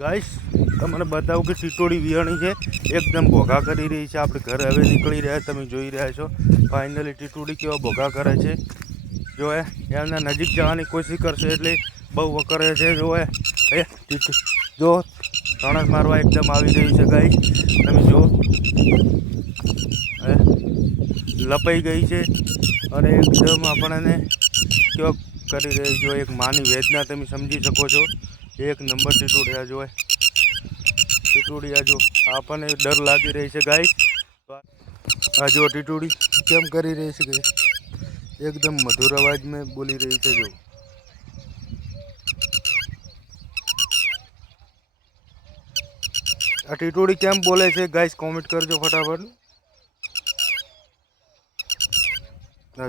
Guys તમને બતાવું કે ટીટોડી વિયાણી છે, એકદમ ભોગા કરી રહી છે. આપણે ઘરે હવે નીકળી રહ્યા, તમે જોઈ રહ્યા છો. ફાઇનલી ટીટોડી કેવા ભોગા કરે છે. જો એમના નજીક જવાની કોશિશ કરશે એટલે બહુ કરે છે. જો તણસ મારવા એકદમ આવી રહ્યું છે ગાઈસ, તમે જો લપાઈ ગઈ છે અને એકદમ આપણને કેવો કરી રહી. જો એક માની વેદના તમે સમજી શકો છો. એક નંબર ટીટોડિયા જો ટીટોડિયા જો આપણને ડર લાગી રહી છે ગાઈસ. આ જો ટીટોડી કેમ કરી રહી છે ગાઈસ, એકદમ મધુર અવાજ મેં બોલી રહી છે. જો આ ટીટોડી કેમ બોલે છે ગાઈસ, કોમેન્ટ કરજો ફટાફટ.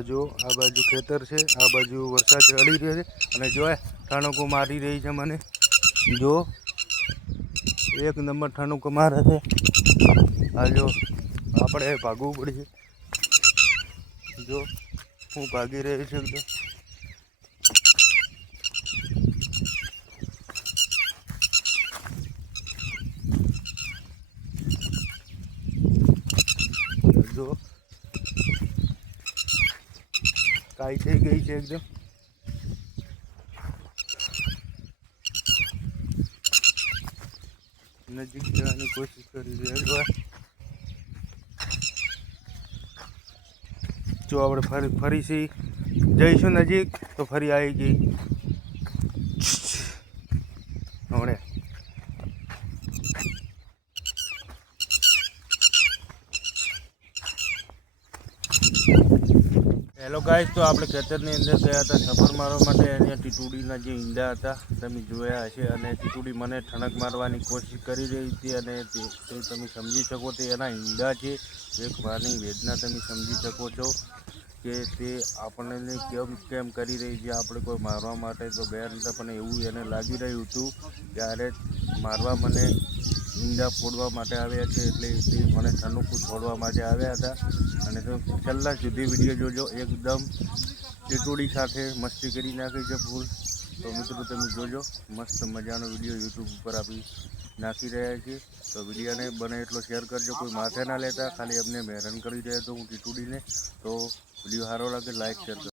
જો આ બાજુ ખેતર છે, આ બાજુ વરસાદ ચડી રહ્યો છે અને જો ઠાણુકો મારી રહી છે મને. જો એક નંબર ઠાણુકો મારે છે. આ જો આપણે ભાગવું પડશે. જો હું ભાગી રહ્યો છું એકદમ. જો કાઈ થઈ ગઈ છે એકદમ. નજીક જવાની કોશિશ કરી રહ્યા. જો આપણે ફરીથી જઈશું નજીક તો ફરી આવી ગઈ. હમણે હેલો ગાઈસ, તો આપણે ખેતરની અંદર ગયા હતા સફર મારવા માટે. અહીંયા ટીટોડીના જે ઈંડા હતા તમે જોયા હશે, અને ટીટોડી મને ઠણક મારવાની કોશિશ કરી રહી હતી. અને તે તમે સમજી શકો તે એના ઈંડા છે. એક વાની વેદના તમે સમજી શકો છો કે તે આપણને કેમ કરી રહી છે. આપણે કોઈ મારવા માટે તો ગયા નતા, પણ એવું એને લાગી રહ્યું હતું ત્યારે મારવા મને ઈંડા ફોડવા માટે આવ્યા છે. એટલે તે મને ઠંડુ છોડવા માટે આવ્યા હતા. અને તો છેલ્લા સુધી વિડીયો જોજો, એકદમ ટીટોડી સાથે મસ્તી કરી નાખી છે ફૂલ. તો મિત્રો તમે જોજો, મસ્ત મજાનો વિડીયો યુટ્યુબ ઉપર આપી નાખી રહ્યા છીએ. તો વિડીયોને બને એટલો શેર કરજો. કોઈ માથે ના લેતા, ખાલી અમને હેરાન કરી રહ્યા તો હું ટીટોડીને. તો વિડીયો સારો લાગે લાઈક શેર કરજો.